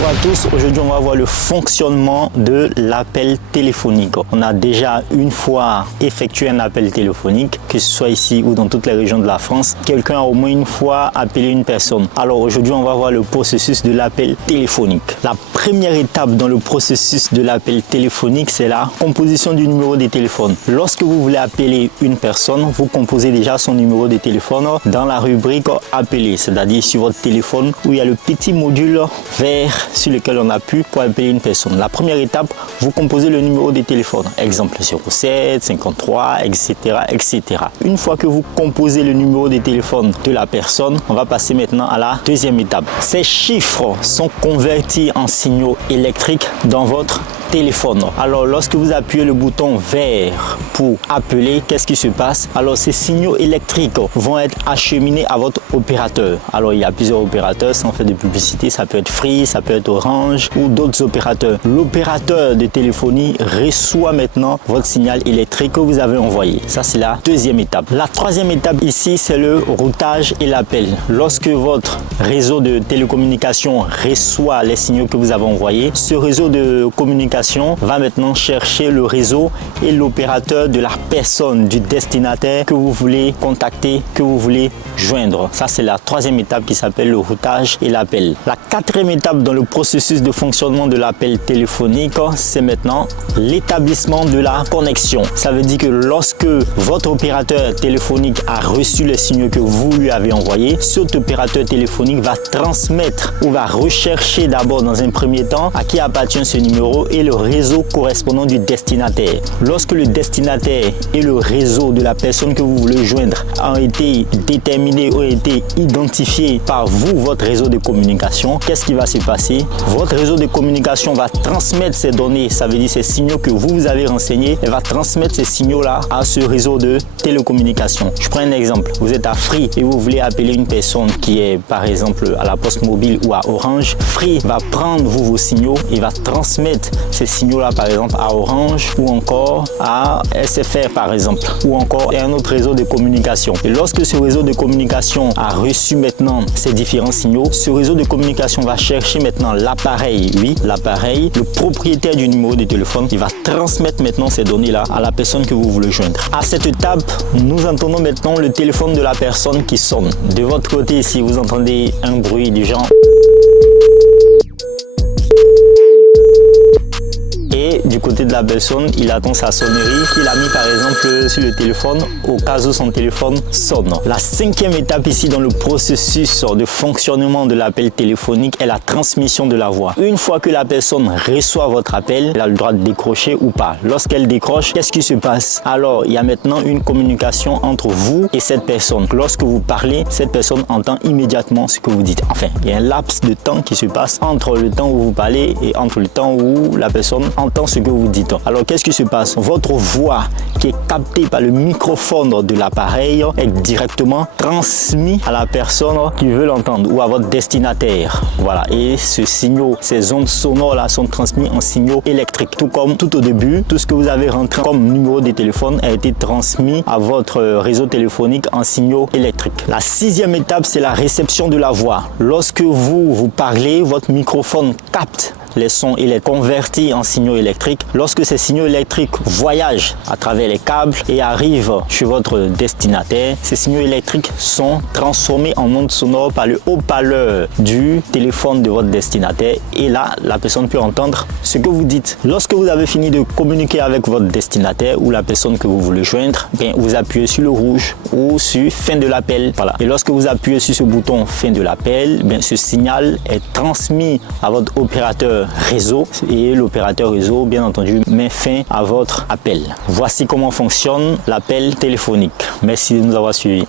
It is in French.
Bonjour à tous, aujourd'hui on va voir le fonctionnement de l'appel téléphonique. On a déjà une fois effectué un appel téléphonique, que ce soit ici ou dans toutes les régions de la France. Quelqu'un a au moins une fois appelé une personne. Alors aujourd'hui on va voir le processus de l'appel téléphonique. La première étape dans le processus de l'appel téléphonique, c'est la composition du numéro de téléphone. Lorsque vous voulez appeler une personne, vous composez déjà son numéro de téléphone dans la rubrique appeler, c'est-à-dire sur votre téléphone où il y a le petit module vert sur lequel on appuie pour appeler une personne. La première étape, vous composez le numéro de téléphone, exemple 07, 53, etc., etc. Une fois que vous composez le numéro de téléphone de la personne, on va passer maintenant à la deuxième étape. Ces chiffres sont convertis en signaux électriques dans votre téléphone. Alors lorsque vous appuyez le bouton vert pour appeler, qu'est-ce qui se passe? Alors ces signaux électriques vont être acheminés à votre opérateur. Alors il y a plusieurs opérateurs, sans faire de publicité, ça peut être Free, ça peut être Orange ou d'autres opérateurs. L'opérateur de téléphonie reçoit maintenant votre signal électrique que vous avez envoyé. Ça c'est la deuxième étape. La troisième étape ici, c'est le routage et l'appel. Lorsque votre réseau de télécommunication reçoit les signaux que vous avez envoyés, ce réseau de communication va maintenant chercher le réseau et l'opérateur de la personne, du destinataire que vous voulez contacter, que vous voulez joindre. Ça, c'est la troisième étape qui s'appelle le routage et l'appel. La quatrième étape dans le processus de fonctionnement de l'appel téléphonique, c'est maintenant l'établissement de la connexion. Ça veut dire que lorsque votre opérateur téléphonique a reçu les signaux que vous lui avez envoyés, cet opérateur téléphonique va transmettre ou va rechercher d'abord dans un premier temps à qui appartient ce numéro et le réseau correspondant du destinataire. Lorsque le destinataire et le réseau de la personne que vous voulez joindre ont été déterminés, ont été identifiés par vous, votre réseau de communication, qu'est-ce qui va se passer? Votre réseau de communication va transmettre ces données, ça veut dire ces signaux que vous avez renseignés, elle va transmettre ces signaux-là à ce réseau de télécommunication. Je prends un exemple, vous êtes à Free et vous voulez appeler une personne qui est par exemple à la Poste Mobile ou à Orange. Free va prendre vos signaux et va transmettre ces signaux-là par exemple à Orange ou encore à SFR par exemple ou encore à un autre réseau de communication. Et lorsque ce réseau de communication a reçu maintenant ces différents signaux, ce réseau de communication va chercher maintenant l'appareil, oui, l'appareil, le propriétaire du numéro de téléphone, il va transmettre maintenant ces données-là à la personne que vous voulez joindre. À cette étape, nous entendons maintenant le téléphone de la personne qui sonne. De votre côté, si vous entendez un bruit du genre et du côté de la personne, il attend sa sonnerie qu'il a mis par exemple sur le téléphone au cas où son téléphone sonne. La cinquième étape ici dans le processus de fonctionnement de l'appel téléphonique est la transmission de la voix. Une fois que la personne reçoit votre appel, elle a le droit de décrocher ou pas. Lorsqu'elle décroche, qu'est-ce qui se passe? Alors, il y a maintenant une communication entre vous et cette personne. Lorsque vous parlez, cette personne entend immédiatement ce que vous dites. Enfin, il y a un laps de temps qui se passe entre le temps où vous parlez et entre le temps où la personne entend ce que vous dites. Alors qu'est-ce qui se passe? Votre voix qui est captée par le microphone de l'appareil est directement transmise à la personne qui veut l'entendre ou à votre destinataire. Voilà, et ce signal, ces ondes sonores là sont transmises en signaux électriques. Tout comme tout au début, tout ce que vous avez rentré comme numéro de téléphone a été transmis à votre réseau téléphonique en signaux électriques. La sixième étape, c'est la réception de la voix. Lorsque vous parlez, votre microphone capte les sons, il est converti en signaux électriques. Lorsque ces signaux électriques voyagent à travers les câbles et arrivent chez votre destinataire, ces signaux électriques sont transformés en ondes sonores par le haut-parleur du téléphone de votre destinataire et là, la personne peut entendre ce que vous dites. Lorsque vous avez fini de communiquer avec votre destinataire ou la personne que vous voulez joindre, bien, vous appuyez sur le rouge ou sur fin de l'appel. Voilà. Et lorsque vous appuyez sur ce bouton fin de l'appel, bien, ce signal est transmis à votre opérateur réseau et l'opérateur réseau bien entendu met fin à votre appel. Voici comment fonctionne l'appel téléphonique. Merci de nous avoir suivis.